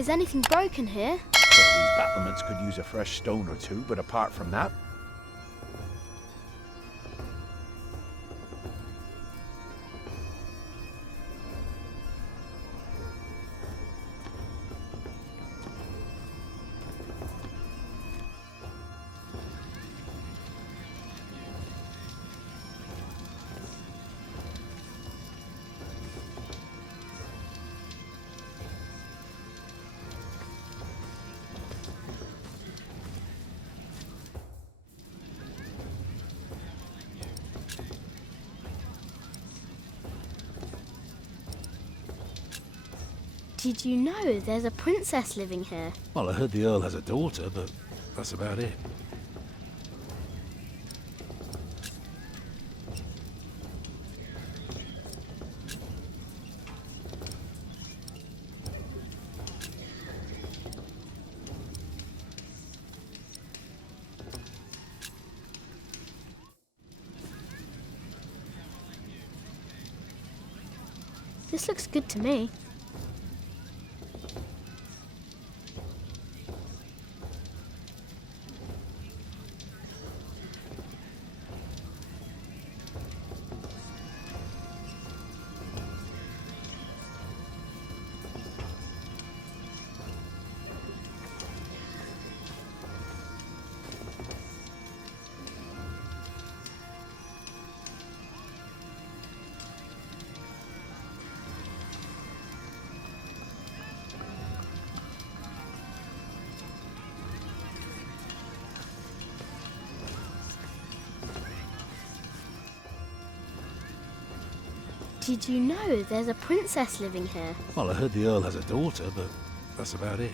Is anything broken here? Well, these battlements could use a fresh stone or two, but apart from that... Did you know there's a princess living here? Well, I heard the Earl has a daughter, but that's about it. This looks good to me. Did you know there's a princess living here? Well, I heard the Earl has a daughter, but that's about it.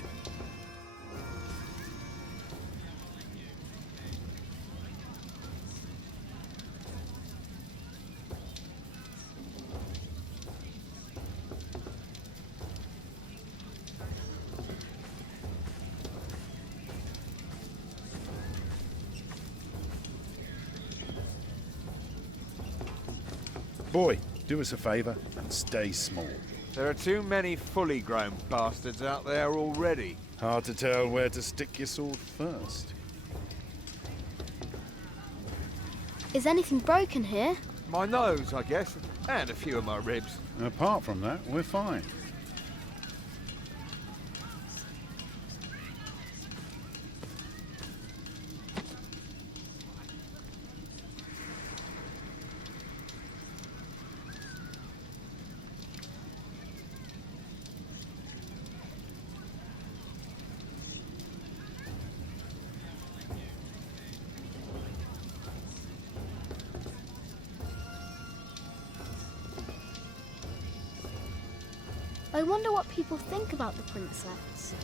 Boy, do us a favour and stay small. There are too many fully grown bastards out there already. Hard to tell where to stick your sword first. Is anything broken here? My nose, I guess, and a few of my ribs. Apart from that, we're fine. I wonder what people think about the princess.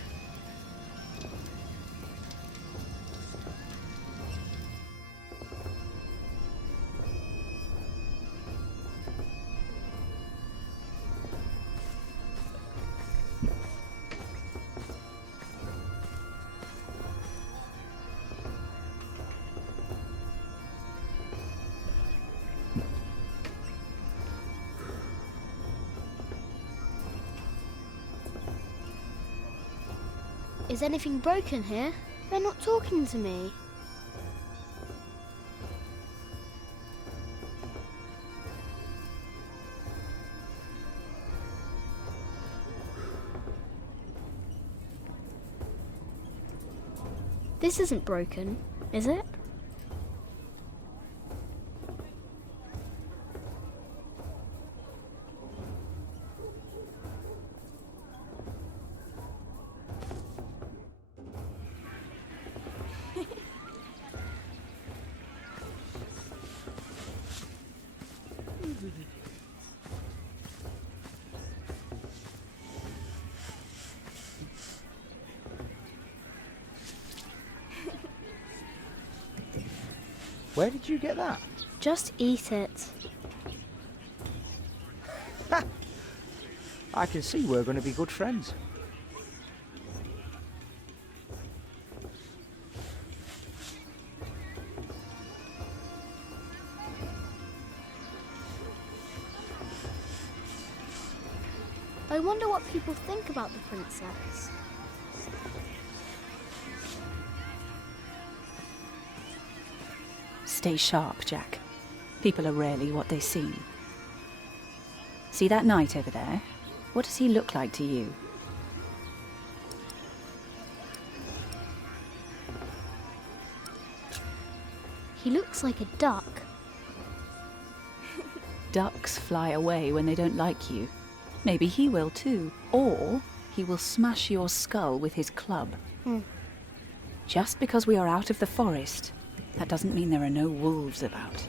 Is anything broken here? They're not talking to me. This isn't broken, is it? Where did you get that? Just eat it. Ha! I can see we're going to be good friends. I wonder what people think about the princess. stay sharp, Jack. People are rarely what they seem. See that knight over there? What does he look like to you? He looks like a duck. Ducks fly away when they don't like you. Maybe he will too. Or he will smash your skull with his club. Just because we are out of the forest, that doesn't mean there are no wolves about.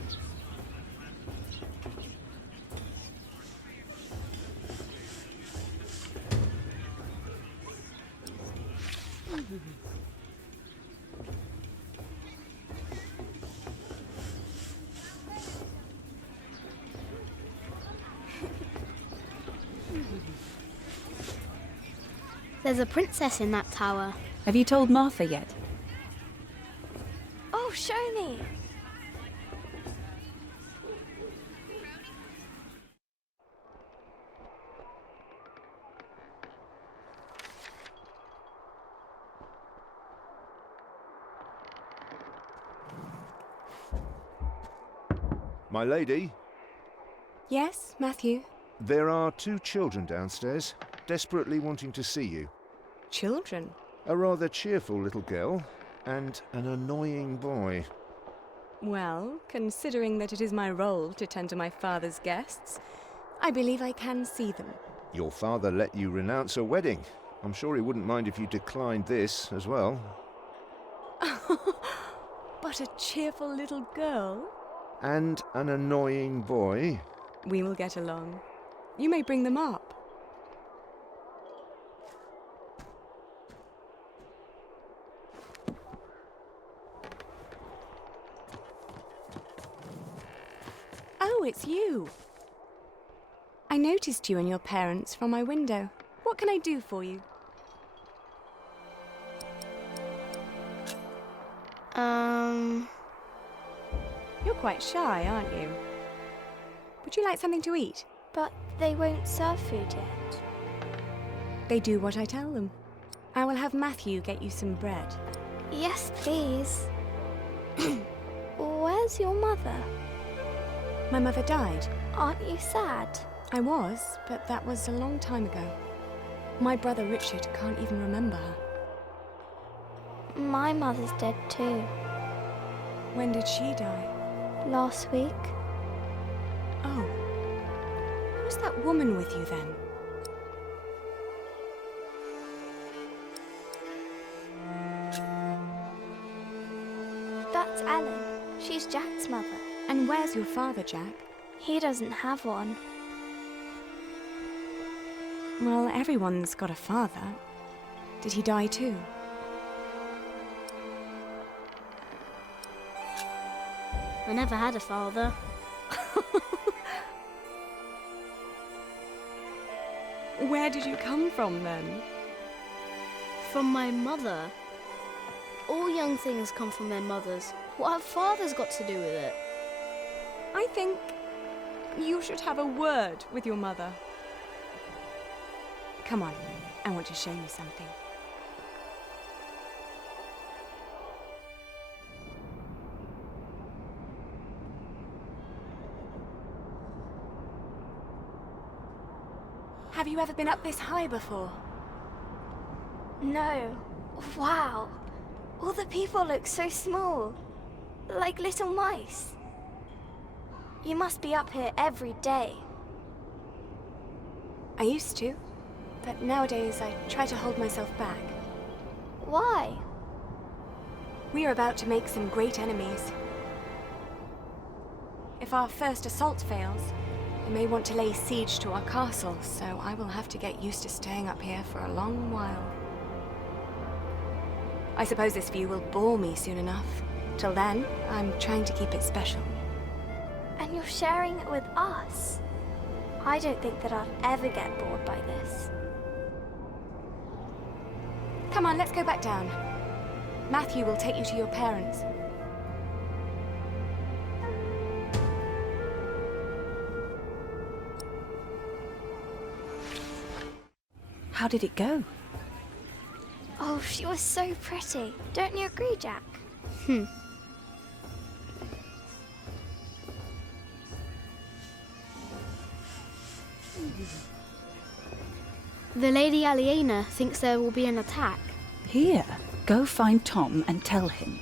There's a princess in that tower. Have you told Martha yet? Oh, show me. My lady, Yes, Matthew? there are 2 children downstairs, desperately wanting to see you. Children? A rather cheerful little girl and an annoying boy. Well, considering that it is my role to tend to my father's guests, I believe I can see them. Your father let you renounce a wedding. I'm sure he wouldn't mind if you declined this as well. But a cheerful little girl? And an annoying boy. We will get along. You may bring them up. Oh, it's you. I noticed you and your parents from my window. What can I do for you? You're quite shy, aren't you? Would you like something to eat? But they won't serve food yet. They do what I tell them. I will have Matthew get you some bread. Yes, please. Where's your mother? My mother died. Aren't you sad? I was, but that was a long time ago. My brother Richard can't even remember her. My mother's dead too. When did she die? Last week. Oh. Who's that woman with you then? That's Ellen. She's Jack's mother. And where's your father, Jack? He doesn't have one. Well, everyone's got a father. Did he die too? I never had a father. Where did you come from then? From my mother. All young things come from their mothers. What have fathers got to do with it? I think you should have a word with your mother. Come on, I want to show you something. Have you ever been up this high before? No. Wow. All the people look so small. Like little mice. You must be up here every day. I used to, but nowadays I try to hold myself back. Why? We are about to make some great enemies. If our first assault fails, they may want to lay siege to our castle, so I will have to get used to staying up here for a long while. I suppose this view will bore me soon enough. Till then, I'm trying to keep it special. And you're sharing it with us. I don't think that I'll ever get bored by this. Come on, let's go back down. Matthew will take you to your parents. How did it go? Oh, she was so pretty. Don't you agree, Jack? The Lady Aliena thinks there will be an attack. Here, go find Tom and tell him.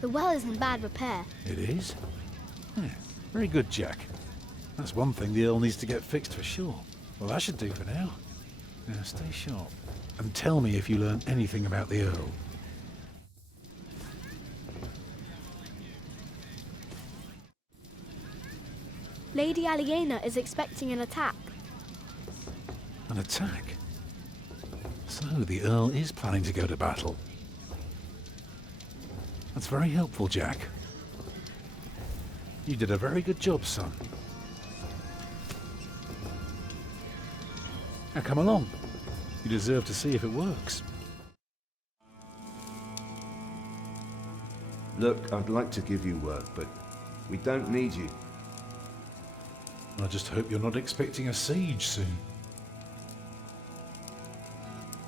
The well is in bad repair. It is? Yeah, very good, Jack. That's one thing the Earl needs to get fixed for sure. Well, that should do for now. Now, stay sharp. And tell me if you learn anything about the Earl. Lady Aliena is expecting an attack. An attack? So, the Earl is planning to go to battle. That's very helpful, Jack. You did a very good job, son. Now come along. You deserve to see if it works. Look, I'd like to give you work, but we don't need you. I just hope you're not expecting a siege soon.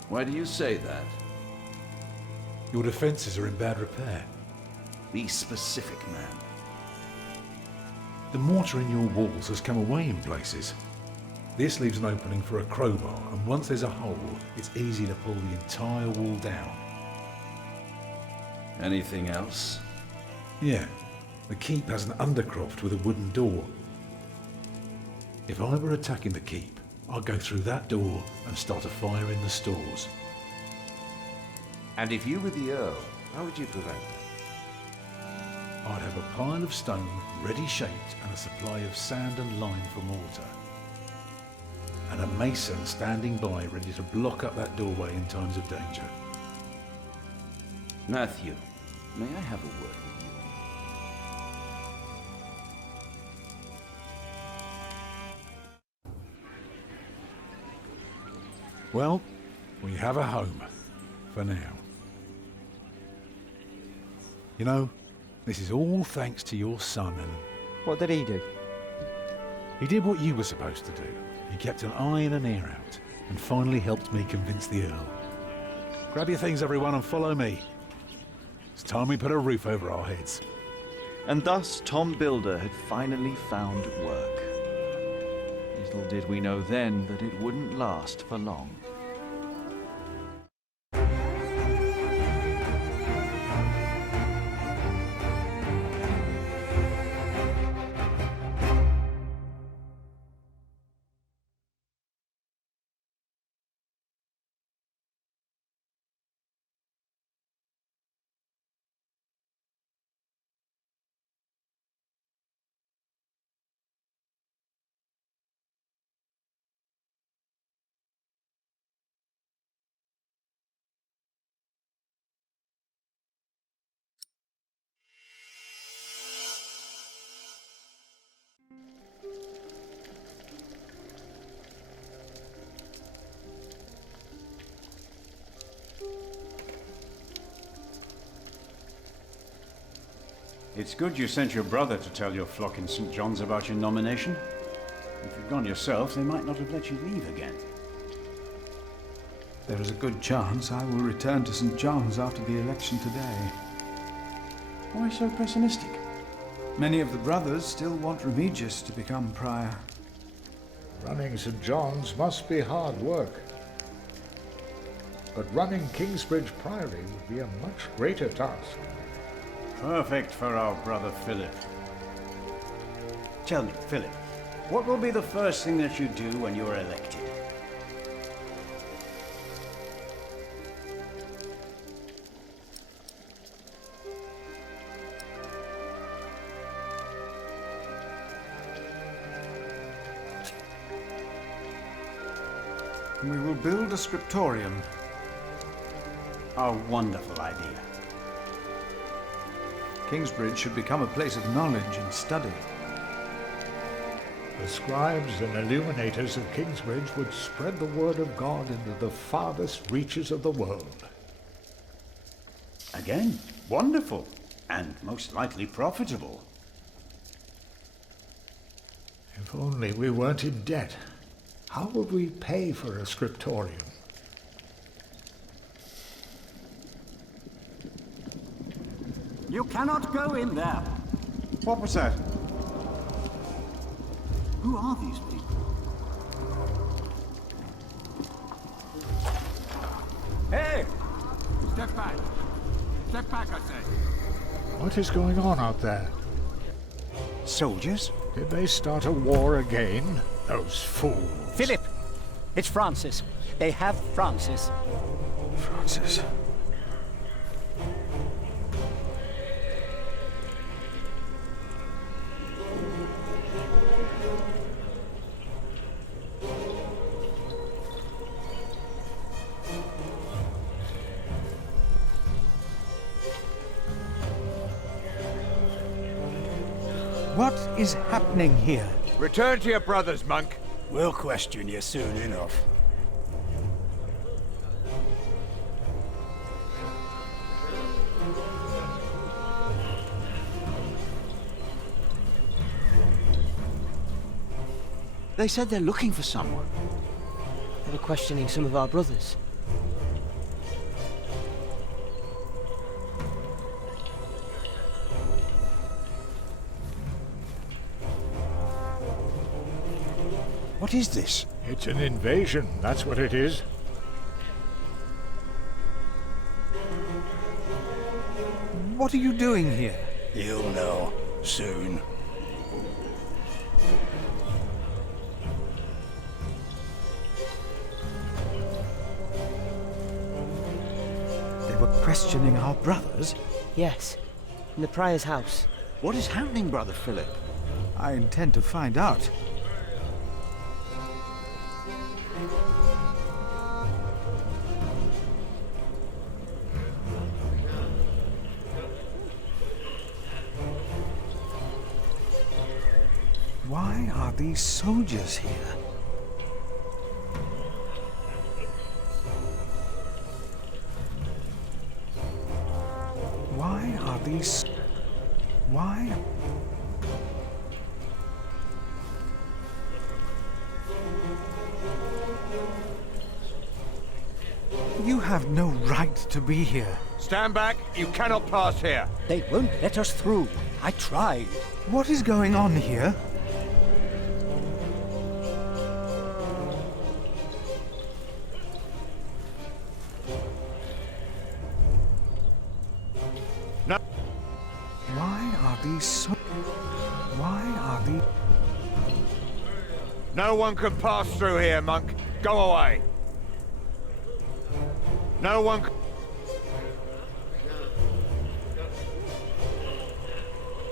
Why do you say that? Your defences are in bad repair. Be specific, man. The mortar in your walls has come away in places. This leaves an opening for a crowbar, and once there's a hole, it's easy to pull the entire wall down. Anything else? Yeah, the keep has an undercroft with a wooden door. If I were attacking the keep, I'd go through that door and start a fire in the stores. And if you were the Earl, how would you prevent that? I'd have a pile of stone ready shaped and a supply of sand and lime for mortar. And a mason standing by ready to block up that doorway in times of danger. Matthew, may I have a word with you? Well, we have a home. For now. You know, this is all thanks to your son, and What did he do? he did what you were supposed to do. He kept an eye and an ear out, and finally helped me convince the Earl. Grab your things, everyone, and follow me. It's time we put a roof over our heads. And thus Tom Builder had finally found work. Little did we know then that it wouldn't last for long. It's good you sent your brother to tell your flock in St. John's about your nomination. If you'd gone yourself, they might not have let you leave again. There is a good chance I will return to St. John's after the election today. Why so pessimistic? Many of the brothers still want Remigius to become prior. Running St. John's must be hard work. But running Kingsbridge Priory would be a much greater task. Perfect for our brother Philip. Tell me, Philip, what will be the first thing that you do when you are elected? We will build a scriptorium. A wonderful idea. Kingsbridge should become a place of knowledge and study. The scribes and illuminators of Kingsbridge would spread the word of God into the farthest reaches of the world. Again, wonderful. And most likely profitable. If only we weren't in debt. How would we pay for a scriptorium? You cannot go in there. What was that? Who are these people? Hey! Step back. Step back, I say. What is going on out there? Soldiers? Did they start a war again? Those fools. Philip! It's Francis. They have Francis. Francis. What is happening here? Return to your brothers, monk. We'll question you soon enough. They said they're looking for someone. They were questioning some of our brothers. What is this? It's an invasion, that's what it is. What are you doing here? You'll know soon. They were questioning our brothers? Yes, in the Prior's house. What is happening, Brother Philip? I intend to find out. Why are these soldiers here? Why are these... Why? You have no right to be here. Stand back. You cannot pass here. They won't let us through. I tried. What is going on here? No. Why are these so... Why are these... No one can pass through here, monk. Go away. No one can...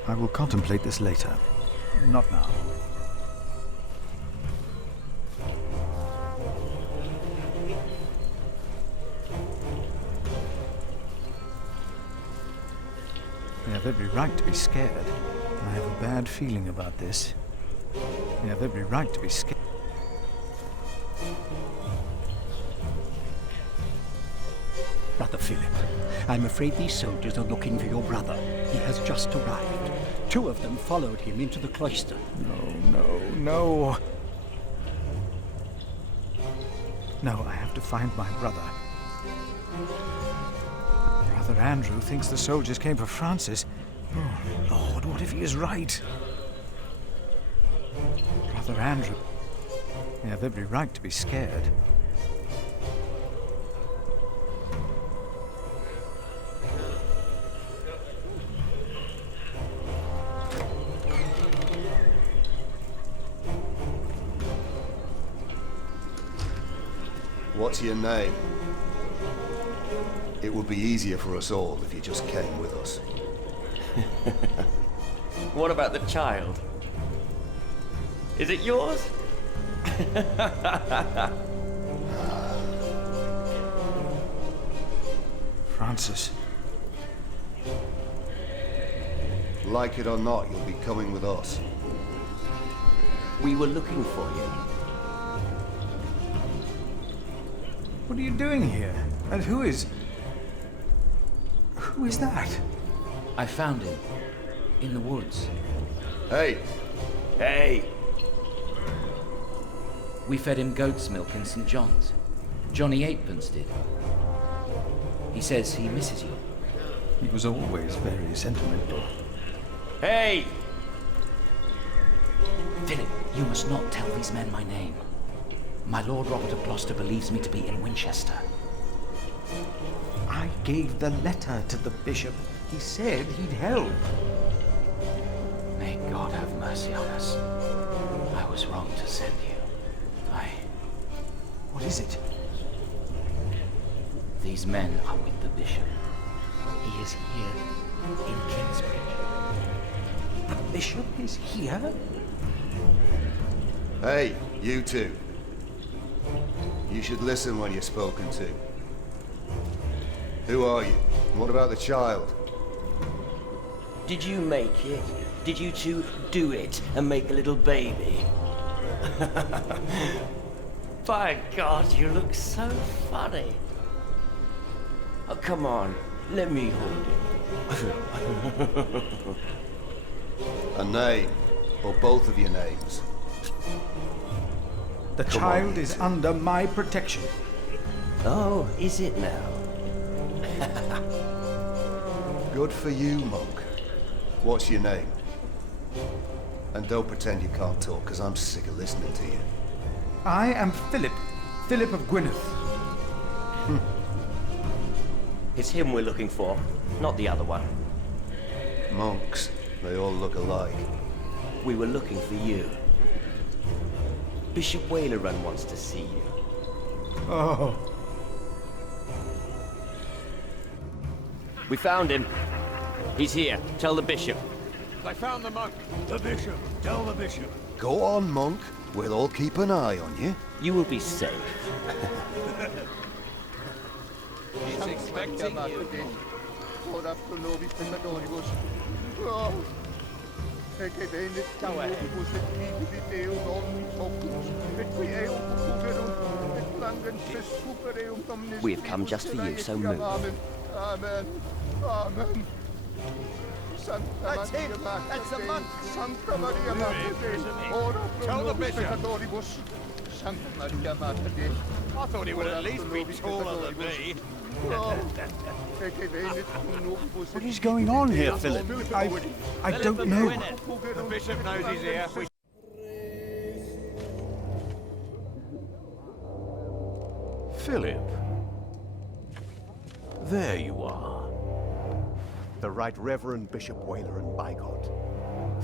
I will contemplate this later. Not now. They have every right to be scared. I have a bad feeling about this. They have every right to be scared. Brother Philip, I'm afraid these soldiers are looking for your brother. He has just arrived. 2 of them followed him into the cloister. No. No, I have to find my brother. Brother Andrew thinks the soldiers came for Francis. Oh, Lord, what if he is right? Brother Andrew. They have every right to be scared. What's your name? It would be easier for us all if you just came with us. What about the child? Is it yours? Francis. Like it or not, you'll be coming with us. We were looking for you. What are you doing here? And who is... Who is that? I found him. In the woods. Hey! Hey! We fed him goat's milk in St. John's. Johnny Eightpence did. He says he misses you. He was always very sentimental. Hey! Philip, you must not tell these men my name. My Lord Robert of Gloucester believes me to be in Winchester. I gave the letter to the bishop. He said he'd help. May God have mercy on us. I was wrong to send you. What is it? These men are with the bishop. He is here in Kingsbridge. The bishop is here? Hey, you two. You should listen when you're spoken to. Who are you? And what about the child? Did you make it? Did you two do it and make a little baby? By God, you look so funny. Oh, come on, let me hold him. A name, or both of your names. The child is under my protection. Oh, is it now? Good for you, monk. What's your name? And don't pretend you can't talk, because I'm sick of listening to you. I am Philip. Philip of Gwynedd. It's him we're looking for, not the other one. Monks, they all look alike. We were looking for you. Bishop Wailerun wants to see you. Oh. We found him. He's here. Tell the bishop. I found the monk. The bishop. Tell the bishop. Go on, monk. We'll all keep an eye on you. You will be safe. He's expecting you. We have come just for you, so move. Amen. Amen. That's him. That's the monk. Tell the bishop. I thought he would at least be taller than me. What is going on here, Philip? I don't know. The bishop knows he's here. Philip. There you are. The Right Reverend Bishop Wailerun, by God.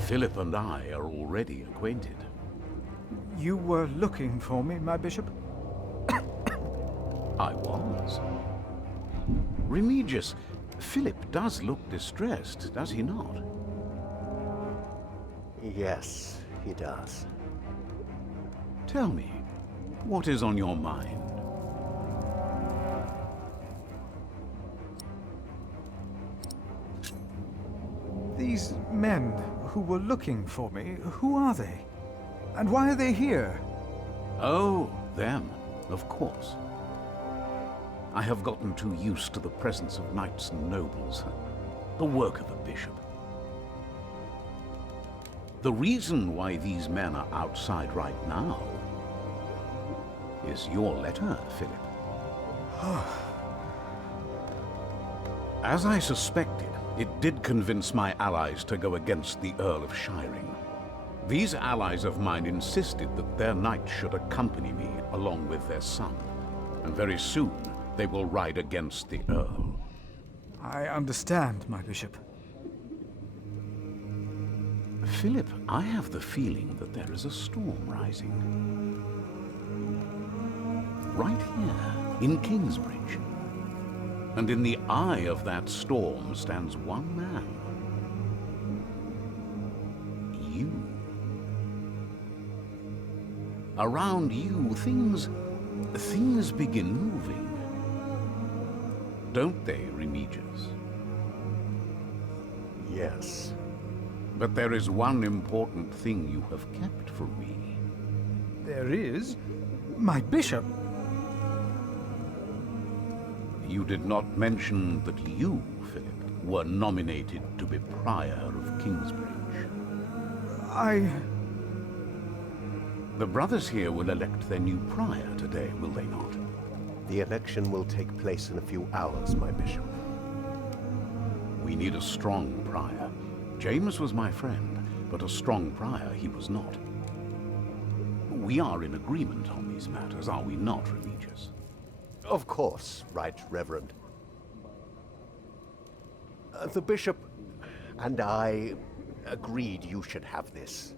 Philip and I are already acquainted. You were looking for me, my bishop? I was. Remigius, Philip does look distressed, does he not? Yes, he does. Tell me, what is on your mind? These men who were looking for me, who are they? And why are they here? Oh, them, of course. I have gotten too used to the presence of knights and nobles, the work of a bishop. The reason why these men are outside right now is your letter, Philip. As I suspected, it did convince my allies to go against the Earl of Shiring. These allies of mine insisted that their knight should accompany me along with their son, and very soon they will ride against the Earl. I understand, my bishop. Philip, I have the feeling that there is a storm rising. Right here, in Kingsbridge. And in the eye of that storm stands one man. You. Around you, things things begin moving. Don't they, Remigius? Yes. But there is one important thing you have kept from me. There is? My bishop? You did not mention that you, Philip, were nominated to be Prior of Kingsbridge. The brothers here will elect their new prior today, will they not? The election will take place in a few hours, my bishop. We need a strong prior. James was my friend, but a strong prior he was not. We are in agreement on these matters, are we not, Remigius? Of course, Right Reverend. The bishop and I agreed you should have this.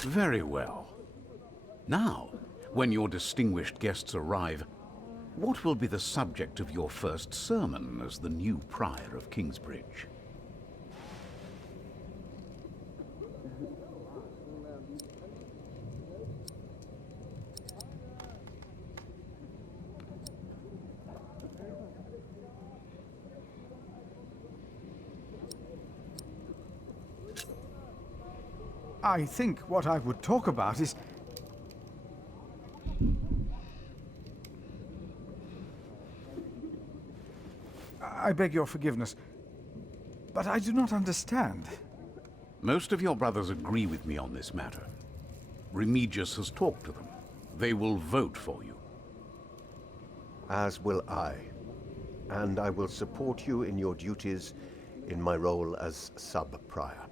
Very well. Now, when your distinguished guests arrive, what will be the subject of your first sermon as the new Prior of Kingsbridge? I think what I would talk about is... I beg your forgiveness, but I do not understand. Most of your brothers agree with me on this matter. Remigius has talked to them. They will vote for you. As will I. And I will support you in your duties in my role as sub-prior.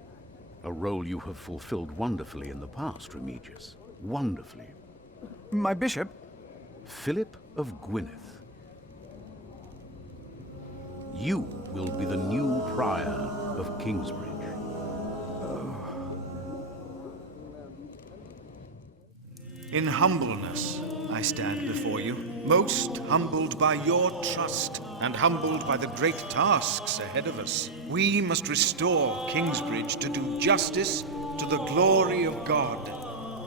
A role you have fulfilled wonderfully in the past, Remigius. Wonderfully. My bishop? Philip of Gwynedd. You will be the new Prior of Kingsbridge. In humbleness, I stand before you, most humbled by your trust and humbled by the great tasks ahead of us. We must restore Kingsbridge to do justice to the glory of God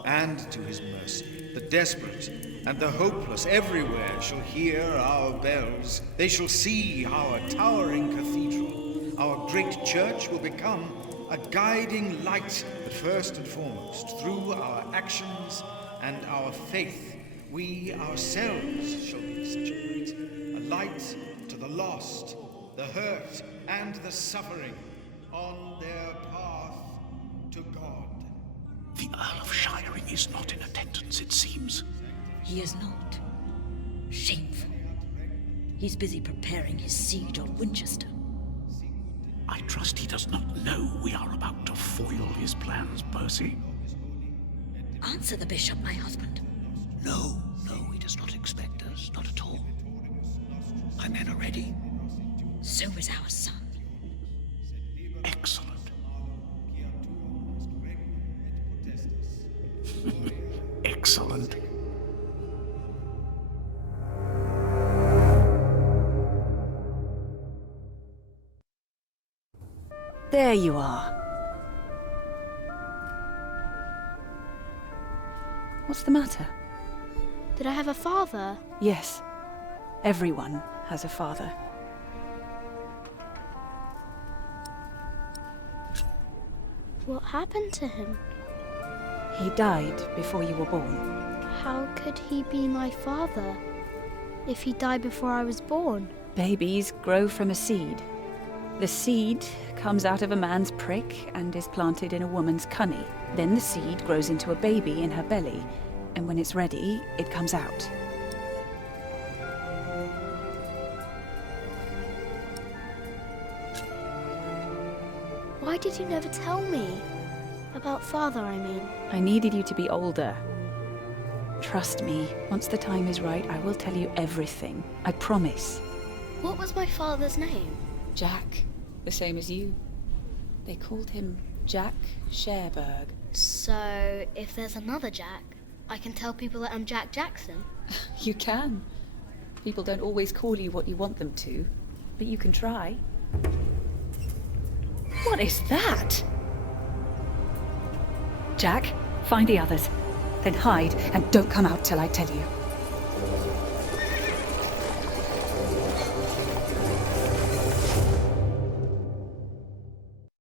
and to his mercy. The desperate and the hopeless everywhere shall hear our bells. They shall see our towering cathedral. Our great church will become a guiding light, but first and foremost, through our actions and our faith, we ourselves shall be such a light to the lost, the hurt, and the suffering on their path to God. The Earl of Shiring is not in attendance, it seems. He is not. Shameful. He's busy preparing his siege on Winchester. I trust he does not know we are about to foil his plans, Percy. Answer the bishop, my husband. No, he does not expect us, not at all. My men are ready. So is our son. Excellent. Excellent. There you are. What's the matter? Did I have a father? Yes. Everyone has a father. What happened to him? He died before you were born. How could he be my father if he died before I was born? Babies grow from a seed. The seed comes out of a man's prick and is planted in a woman's cunny. Then the seed grows into a baby in her belly, and when it's ready, it comes out. Why did you never tell me? About Father, I mean. I needed you to be older. Trust me, once the time is right, I will tell you everything. I promise. What was my father's name? Jack, the same as you. They called him Jack Sherberg. So, if there's another Jack, I can tell people that I'm Jack Jackson? You can. People don't always call you what you want them to, but you can try. What is that? Jack, find the others. Then hide and don't come out till I tell you.